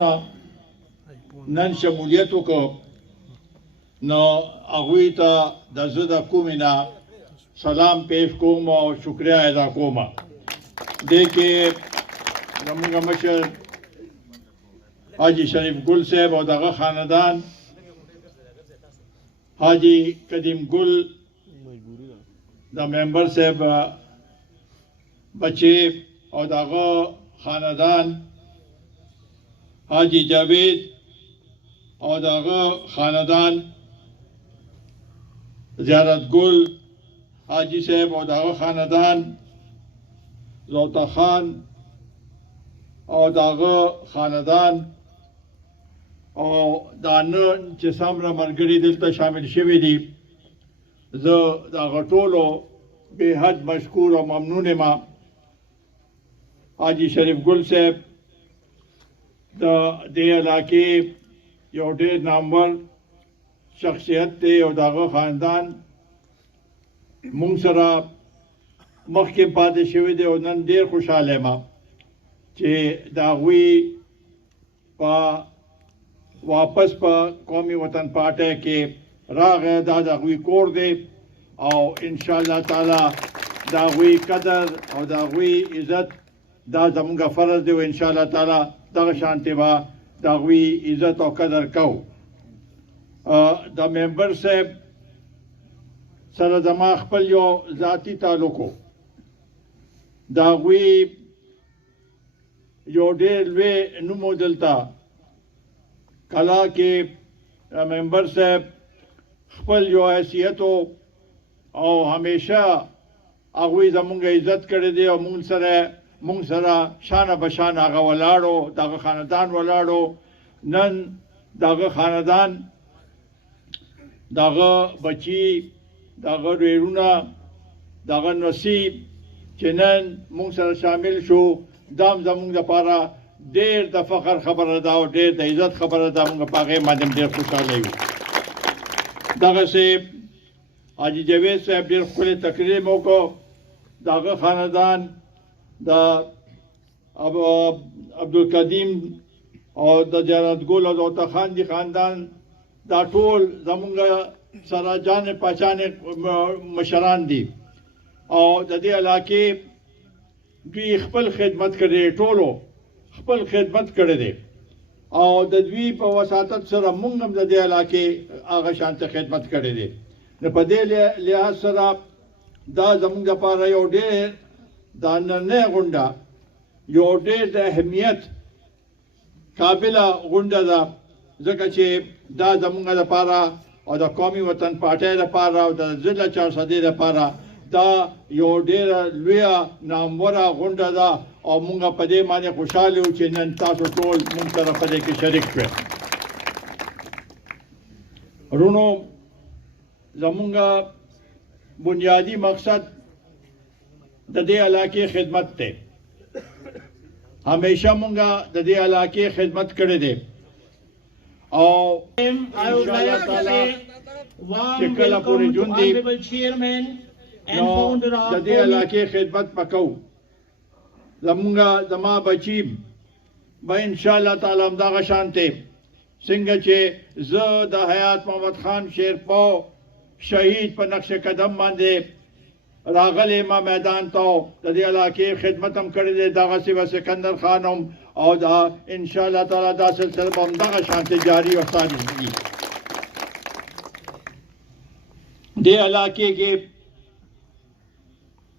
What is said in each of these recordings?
نن شمولیت وکړو نو هغوی ته د زه د کومې نه سلام پیش کوم او شکریه ادا کوم. دې کې زموږ مشر حاجي شریف ګل صاحب او دغه خاندان، حاجي قدیم ګل د ممبر صاحب بچی او دغه خاندان، حاجی جاوید او دغه خاندان، زیارت ګل حاجی صاحب او دغه خاندان، زوتا خان او دغه خاندان، او دا نن چې څومره ملګري دلته شامل شوي دي، زه دغه ټولو بې حد مشکور او ممنون یم. حاجي شریف ګل صاحب د دې علاقې یو ډېر نامور شخصیت دی او دغه خاندان موږ سره مخکې پاتې شوی دی او نن ډېر خوشحاله یم چې د هغوی په واپس په قومي وطن پارټۍ کې راغی. دا د هغوی کور دی او انشاءالله تعالی د هغوی قدر او د هغوی عزت دا زموږ فرض دی او انشاءالله تعالی دغه شانتې به د هغوی عزت او قدر کوو. د ممبر صاحب سره زما خپل یو ذاتي تعلق و. د هغوی یو ډېر لوی نوم و دلته کلا کې. ممبر صاحب خپل یو حیثیت او همیشه هغوی زموږ عزت کړی دی او مونږ سره شانه بشان هغه ولاړو، دغه خاندان ولاړو. نن دغه خاندان، دغه بچی، دغه ډېرونه، دغه نصیب چې نن مونږ سره شامل شو، دا هم زموږ لپاره ډېر د فخر خبره ده او ډېر د عزت خبره ده. مونږ په هغې باندې ډېر خوشحاله یو. دغسې حاجي جاوید صاحب ډېر ښکلی تقریر مو وکړو. دغه خاندان د عبدالقدیم او د زیارت ګل او زوتا خان دي خاندان، دا ټول زموږ سره جان پہچان مشران دي او د دې علاقې دوی خپل خدمت کړی، ټولو خپل خدمت کړی دی او د دوی په وساطت سره موږ هم د دې علاقې هغه شانته خدمت کړی دی. نو په دې لحاظ سره دا زموږ لپاره یو ډېر دا نننۍ غونډه یو ډېر د اهمیت قابله غونډه ده، ځکه چې دا زموږ لپاره او د قومي وطن پارټۍ لپاره او د ضلع چارسدې لپاره دا یو ډېره لویه ناموره غونډه ده او موږ په دې باندې خوشحاله یو چې نن تاسو ټول موږ سره په دې کې شریک شوئ. ورونو، زموږ بنیادی مقصد د دې علاقې خدمت دی. همیشه مونږه د دې علاقې خدمت کړې دی او انشاءالله تعالی چې کله پورې ژوند دی نو د دې علاقې خدمت وکړو. زما بچی به انشاءالله تعالی همدغه شانتې څنګه چې زه د حیات محمد خان شیرپو شهید په نقش قدم باندې راغلی ما میدان ته د دې علاقې خدمت هم کړی دی، دغسې به سکندر خان هم او دا انشاءالله تعالی دا سلسله به همدغه شانتې جاري او ساري وي. دې علاقې کې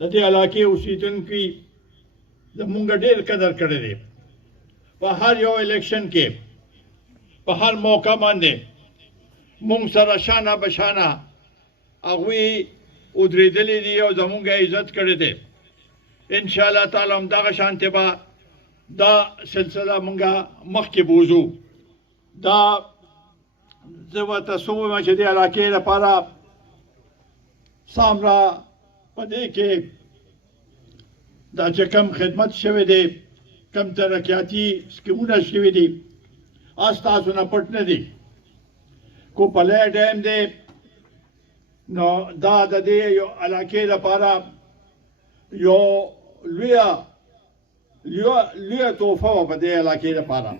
د دې علاقې اوسېدونکي زموږ ډېر قدر کړی دی. په هر یو الیکشن کې په هر موقع باندې موږ سره شانه بشانه هغوی ودرېدلي دي او زموږ عزت کړی دی. انشاءالله تعالی همدغه شانتې به دا سلسله موږ مخکې بوځو. دا زه ورته څه ووایم چې دې علاقې لپاره څومره په دې کې دا چې کم خدمت شوی دی، کم ترقیاتي سکیمونه شوي دي، ستاسو نه پټ نه دي. کوپلی ډیم دی، نو دا د دې یو علاقې لپاره یو لویه تحفه وه په دې علاقې لپاره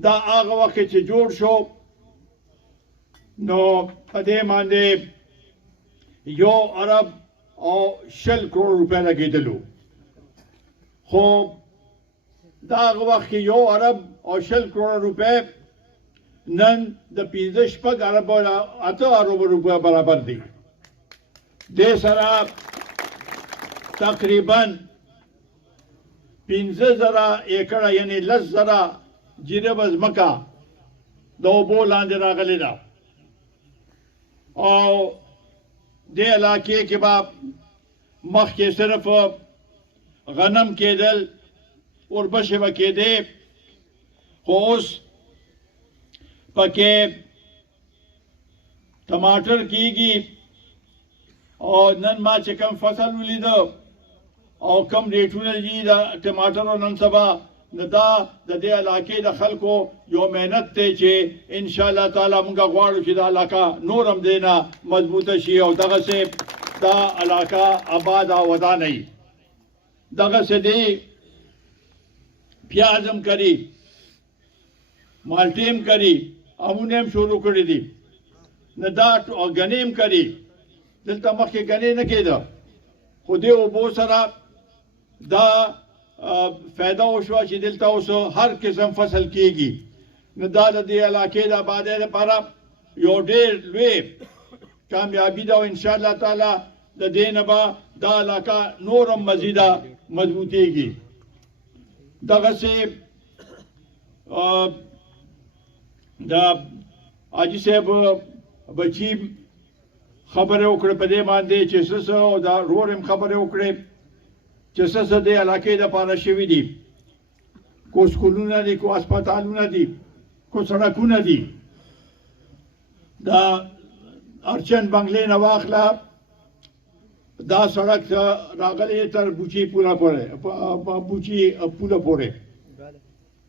دا هغه وخت چې جوړ شو نو په دې باندې 1 ارب او 100 کروڑ روپۍ لګېدلو خو دا هغه وخت کې 1 ارب او 100 کروڑ روپۍ نن د 15 ارب او 8 ارب روپۍ برابر دي دې سره تقریبا 15,000 ایکړه یعنی 10,000 جریبه ځمکه د اوبو لاندې راغلې ده او دې علاقې کې به مخکې صرف غنم کېدل اوربشې به کېدې خو اوس پکې ټماټر کېږي او نن ما چې کوم فصل ولیده او کم ریټونه دي د ټماټرو نن سبا نو دا د دې علاقې د خلکو یو مهنت دی چې ان شاء الله تعالی موږ غواړو چې دا علاقه نور هم دینه مضبوطه شي او دغسې دا علاقه آباد او ودانه وي دغسې دی پیاز هم کري مالټې هم کري امونه هم شروع کړي دي نه دا ګنې هم کري دلته مخکې ګنې نه کېده خو دې اوبو سره دا فایده وشوه چې دلته اوس هر قسم فصل کېږي نو دا د دې علاقې د آبادۍ لپاره یو ډېر لوی کامیابي ده او انشاءالله تعالی د دې نه به دا علاقه نور هم مزیده مضبوطېږي دغسې د حاجي صاحب بچي خبرې وکړې په دې باندې چې څه او دا رور هم خبرې وکړې چې څه دې علاقې دپاره شوي دي کو سکولونه دي کو هسپتالونه دي کو سړکونه دي دا ارچن بنګلې نه واخله دا سړک راغلی تر بوچي پوله پورې بوچي پوله پورې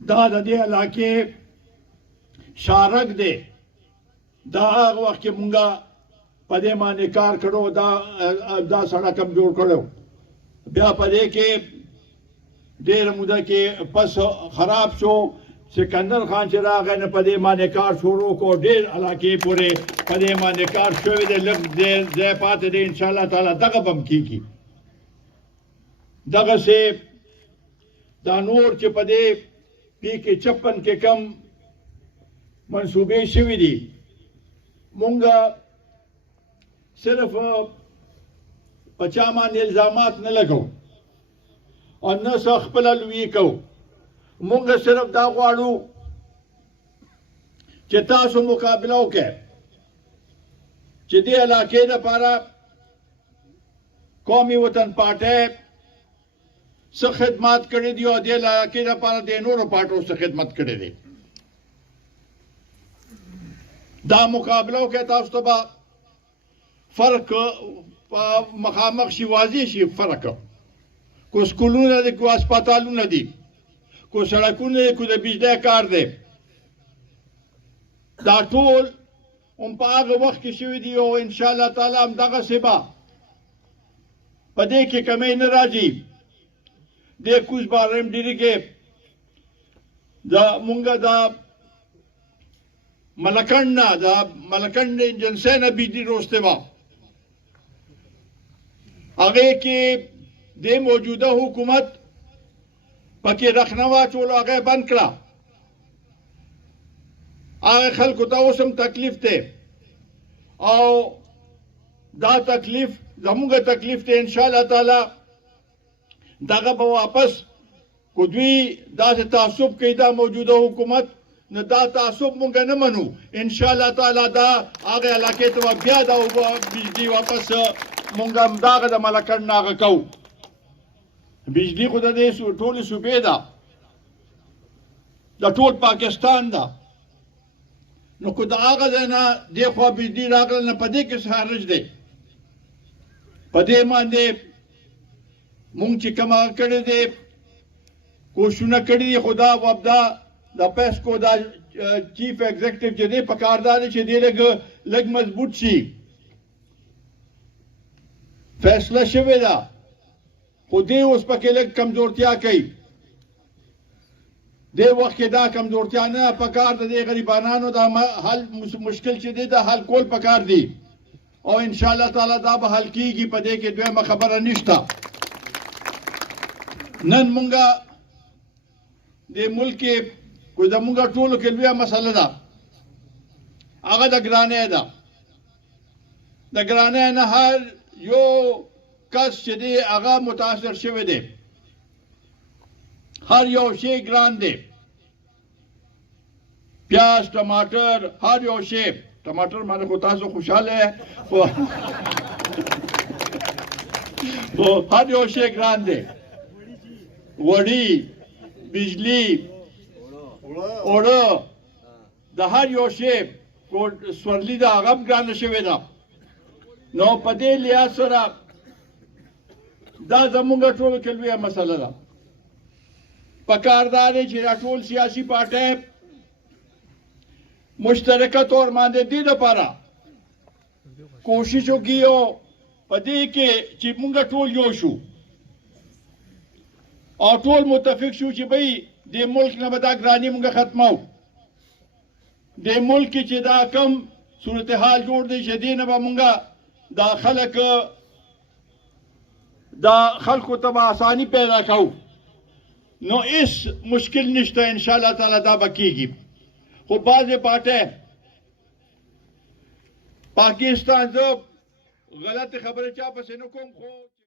دا د دې علاقې شارک دی دا هغه وخت کې مونږه په دې باندې کار کړو دا سړک هم جوړ کړو بیا په دې کې ډېره موده کې پس خراب شو سکندر خان چې راغی نه په دې باندې کار شروع کړو ډېر علاقې پورې په دې باندې کار شوی دی لږ ځای پاتې دی انشاءالله تعالی دغه به هم کېږي دغسې دا نور چې په دې پی کې 56 کې کم منصوبې شوي دي مونږ صرف په چا باندې الزامات نه لګو او نه څه خپله لویي کوو مونږ صرف دا غواړو چې تاسو مقابله وکړئ چې دې علاقې لپاره قومي وطن پارټۍ څه خدمات کړي دي او دې علاقې لپاره د نورو پارټو څه خدمت کړي دي دا مقابله وکړئ تاسو ته به فرق مخامخ شي واضح شي فرق کو سکولونه دي کو هسپتالونه دي کو سړکونه دي کو د بجلی کار دی دا ټول هم په هغه وخت کې شوي دي او انشاءالله تعالی همدغسې به په دې کې کمی نه راځي دې کوز بارم ډیري کې مونږ دا ملکنډ ایجنسۍ نه بجلی روسته وه هغې کې د موجوده حکومت پکې رخنه واچولو هغه بند کړه هغه خلکو ته اوس هم تکلیف دی او دا تکلیف زموږ تکلیف دی انشاءالله تعالی دغه به واپس کو دوی داسې تعصب کوي دا موجوده حکومت نو دا تعصب مونږ نه منو انشاءالله تعالی دا هغه علاقې ته بیا دا بجلی واپس مونږ همدغه د ملکنډ نه هغه کوو بجلی خو د دې ټولې صوبې ده د ټول پاکستان ده نو که د هغه ځای نه دې خوا بجلی راغله نه په دې کې څه حرج دی په دې باندې مونږ چې کوم هغه کړی دی کوششونه کړي دي خو دا وبدا د پیسکو دا چیف ایگزیکټیو چې دی پکار دا دی چې دی لږ مضبوط شي فیصله شوې ده خو دی اوس پکې لږ کمزورتیا کوي دې وخت کې دا کمزورتیا نه پکار د دې غریبانو دا حل مشکل چې دی دا حل کول پکار دی او ان شاء الله تعالی دا به حل کیږي په دې کې دویمه خبره نشته نن مونږه د ملک کو زمونږ ټولو کې لویه مسله ده هغه د ګرانۍ ده د ګرانۍ نه هر یو کس چې دی هغه متاثر شوی دی هر یو شی ګران دی پیاز ټماټر هر یو شی ټماټر باندې خو تاسو خوشاله خو هر یو شی ګران دی وړي بجلی اوړه د هر یو شی سورلی د هغه هم ګرانه شوې ده نو په دې لحاظ سره دا زمونږ ټولو کې لویه مسله ده پکار دا دی چې دا ټول سیاسي پارټۍ مشترکه طور باندې دې دپاره کوشش وکړي او په دې کې چې مونږ ټول یو شو او ټول متفق شو چې بھئی دې ملک نه به دا ګراني مونږ ختمو دې ملک کې چې دا کم صورتحال جوړ دی چې دې نه به مونږ دا خلکو ته به آسانی پیدا کوو نو اس مشکل نشته ان شاء الله تعالی دا به کیږي خو بعضې پارټۍ پاکستان زه غلط خبره چا پسې نه کوم خو